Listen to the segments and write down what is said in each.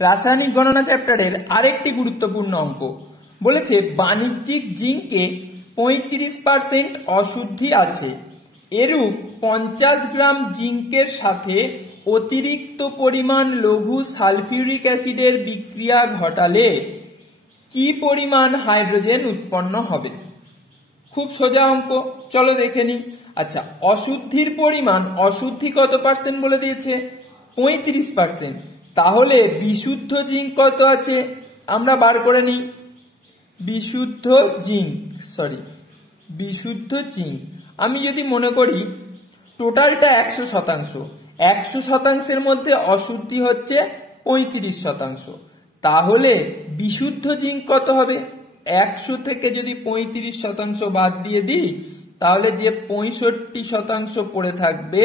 রাসায়নিক গণনা চ্যাপ্টারের আরেকটি গুরুত্বপূর্ণ অঙ্ক বলেছে বাণিজ্যিক জিঙ্কে 35% অশুদ্ধি আছে, এরূপ 50 গ্রাম জিঙ্কের সাথে অতিরিক্ত পরিমাণ লঘু সালফিউরিক অ্যাসিডের বিক্রিয়া ঘটালে কি পরিমাণ হাইড্রোজেন উৎপন্ন হবে। খুব সোজা অঙ্ক, চলো দেখে নিই। আচ্ছা, অশুদ্ধির পরিমাণ, অশুদ্ধি কত পার্সেন্ট বলে দিয়েছে? 35%। তাহলে বিশুদ্ধ জিঙ্ক কত আছে আমরা বার করে নিই। বিশুদ্ধ জিঙ্ক আমি যদি মনে করি টোটালটা 100%, 100%-এর মধ্যে অশুদ্ধি হচ্ছে 35%, তাহলে বিশুদ্ধ জিঙ্ক কত হবে? 100 থেকে যদি 35% বাদ দিয়ে দিই তাহলে যে 65% পড়ে থাকবে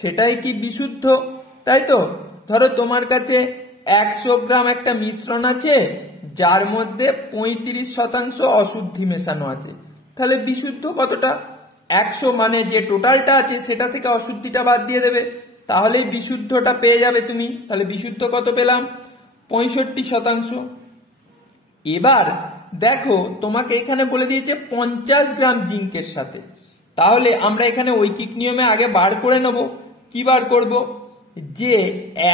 সেটাই কি বিশুদ্ধ, তাই তো? ধরো তোমার কাছে 100 গ্রাম একটা মিশ্রণ আছে যার মধ্যে 35% অশুদ্ধি মেশানো আছে, তাহলে বিশুদ্ধ কতটা? 100 মানে যে টোটালটা আছে সেটা থেকে অশুদ্ধিটা বাদ দিয়ে দেবে, তাহলেই বিশুদ্ধটা পেয়ে যাবে তুমি। তাহলে বিশুদ্ধ কত পেলাম? 65%। এবার দেখো তোমাকে এখানে বলে দিয়েছে 50 গ্রাম জিঙ্কের সাথে, তাহলে আমরা এখানে ঐকিক নিয়মে আগে বার করে নেব। কি বার করব? যে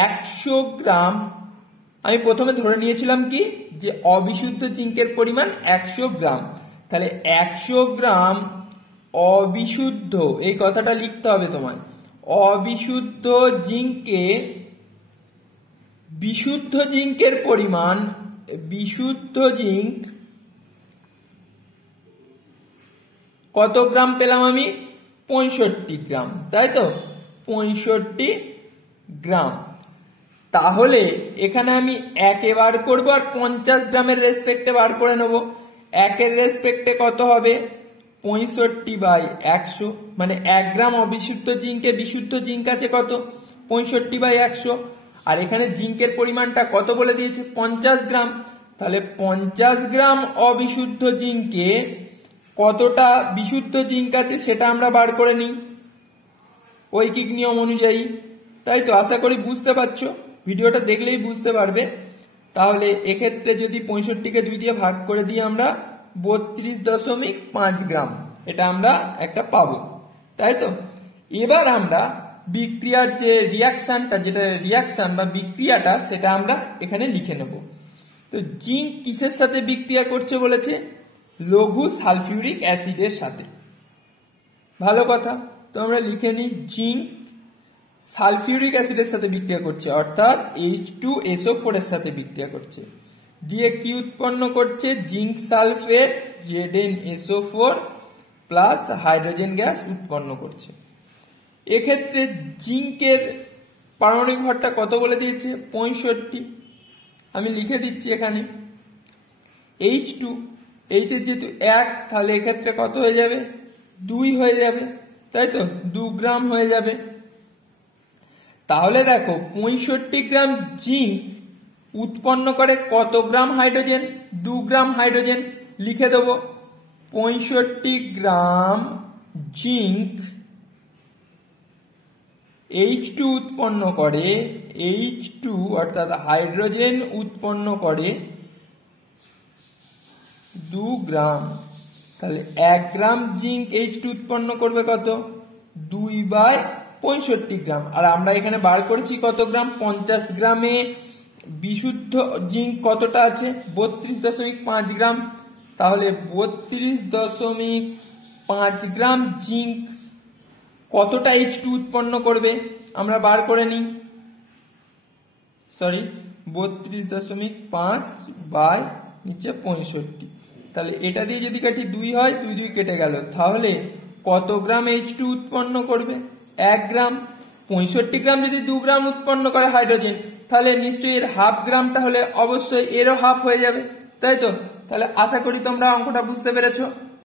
100 গ্রাম, আমি প্রথমে ধরে নিয়েছিলাম কি যে অবিশুদ্ধ জিঙ্কের পরিমাণ 100 গ্রাম, তাহলে 100 গ্রাম অবিশুদ্ধ, এই কথাটা লিখতে হবে তোমায়, অবিশুদ্ধ জিঙ্কে বিশুদ্ধ জিঙ্কের পরিমাণ, বিশুদ্ধ জিঙ্ক কত গ্রাম পেলাম আমি? 65 গ্রাম, তাই তো? 65 গ্রাম। তাহলে এখানে আমি 1 বার করবো আর 50 গ্রামের রেসপেক্টে বার করে নেব। 1-এর রেসপেক্টে কত হবে? 65/100, মানে 1 গ্রাম অবিশুদ্ধ জিঙ্কে বিশুদ্ধ জিঙ্ক আছে কত? 65/100। আর এখানে জিঙ্কের পরিমাণটা কত বলে দিয়েছে? 50 গ্রাম। তাহলে 50 গ্রাম অবিশুদ্ধ জিঙ্কে কতটা বিশুদ্ধ জিঙ্ক আছে সেটা আমরা বার করে নিই ঐকিক নিয়ম অনুযায়ী, তাই তো? আশা করি বুঝতে পারছো, ভিডিওটা দেখলেই বুঝতে পারবে। তাহলে এক্ষেত্রে যদি 65-কে 2 দিয়ে ভাগ করে দিই আমরা 32.5 গ্রাম, এটা আমরা একটা পাবো, তাই তো? এবার আমরা বিক্রিয়ার যে রিয়াকশনটা, যেটা রিয়াকশন বা বিক্রিয়াটা, সেটা আমরা এখানে লিখে নেব। তো জিঙ্ক কিসের সাথে বিক্রিয়া করছে বলেছে? লঘু সালফিউরিক অ্যাসিডের সাথে। ভালো কথা, তো আমরা লিখে নিই জিঙ্ক সালফিউরিক অ্যাসিডের সাথে বিক্রিয়া করছে, অর্থাৎ H2SO4 এর সাথে বিক্রিয়া করছে, দিয়ে কি উৎপন্ন করছে? Zinc sulphate ZnSO4 plus hydrogen gas উৎপন্ন করছে। এক্ষেত্রে জিঙ্কের পারমাণবিক ভরটা কত বলে দিয়েছে? 65। আমি লিখে দিচ্ছি এখানে H2, এইতে যেহেতু 1, তাহলে এক্ষেত্রে কত হয়ে যাবে? 2 হয়ে যাবে, তাই তো? 2 গ্রাম হয়ে যাবে। তাহলে দেখো 65 গ্রাম জিঙ্ক উৎপন্ন করে কত গ্রাম হাইড্রোজেন? 2 গ্রাম হাইড্রোজেন। লিখে দেব 65 গ্রাম জিঙ্ক H2 উৎপন্ন করে, H2 অর্থাৎ হাইড্রোজেন উৎপন্ন করে 2 গ্রাম। তাহলে 1 গ্রাম জিঙ্ক H2 উৎপন্ন করবে কত? 2/65 গ্রাম। আর আমরা এখানে বার করেছি কত গ্রাম? 50 গ্রামে বিশুদ্ধ জিঙ্ক কতটা আছে? 32.5 গ্রাম। তাহলে 32.5 গ্রাম জিঙ্ক কতটা H2 উৎপন্ন করবে আমরা বার করে নিই। 32.5/65, তাহলে এটা দিয়ে যদি কাটি 2 হয়, 2 2 কেটে গেল, তাহলে কত গ্রাম H2 উৎপন্ন করবে? 1 গ্রাম। 65 গ্রাম যদি 2 গ্রাম উৎপন্ন করে হাইড্রোজেন, তাহলে নিশ্চয়ই এর হাফ গ্রামটা হলে অবশ্যই এরও হাফ হয়ে যাবে, তাই তো? তাহলে আশা করি তোমরা অঙ্কটা বুঝতে পেরেছো।